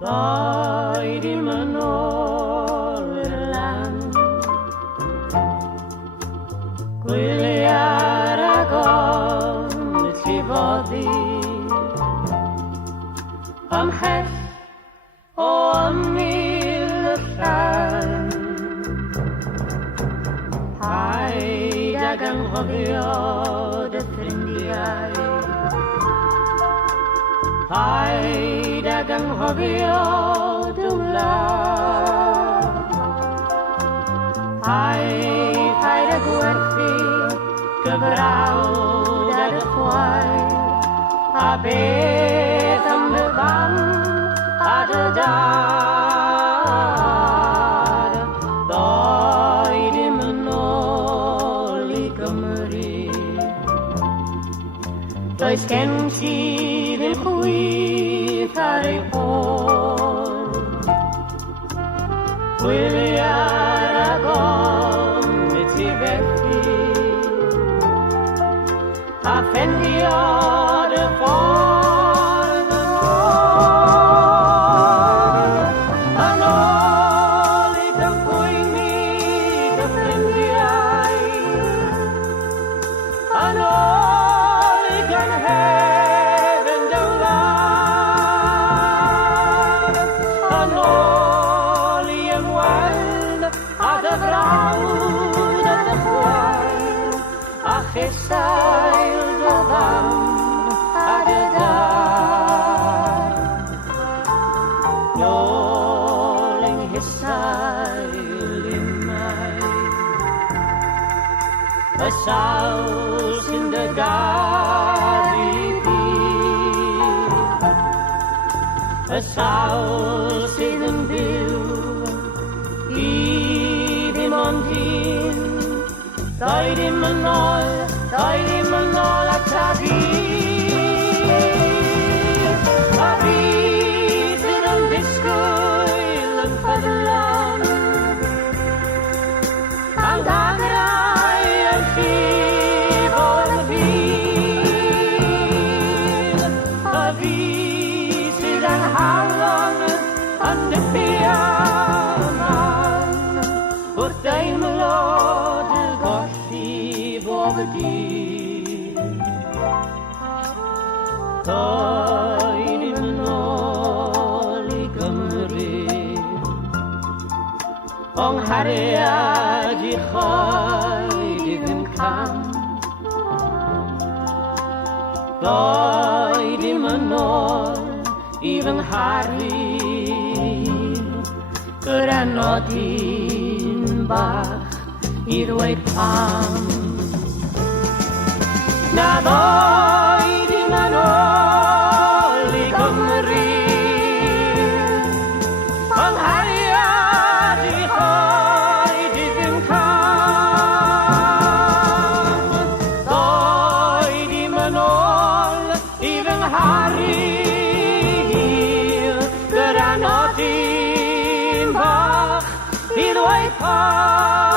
Ddoi dim yn ôl i'r land, gwyliar ag on y llifoddi, ymhell o ymyl y llan. Paid ag anghofio dy ffrindiau, paid ag anghofio dy wlad. Paid ag werthu dy frawd a dy chwaer, a beth am dy fam a dy dad. Ddoi dim yn ôl i Gymru, does gen ti ddim chwith ar ei ôl. Gwyliar ag on y ti fethu, a ffendio dy ffordd yn ôl i gympwyni dy ffrindiau, yn ôl i gynhefn dy wlad, yn ôl i ymweld a dy frawd a dy chwaer, a chesail dy fam a dy dad. Nôl yng nghysail unau, y sawl sy'n dy garu di, y sawl sydd yn byw i ddim ond un. Ddoi dim yn ôl ata fi. A fi sydd yn disgwyl yn ffyddlon, a'n dangrau yn llifo'r fydd. A fi sydd yn halon yn dyffio man, wrth deimlo dy golli bob dydd. Ddoi dim yn ôl i Gymru, o'n nghariad i choed i ddim cam. Ddoi dim yn ôl i fy ngharu, gyda nodyn bach i ddweud pam. Na ddoi dim yn ôl i Gymru, o'n nghariad i choed i ddim cam. Ddoi dim yn ôl i fy ngharu, gyda nodyn bach i ddweud pam.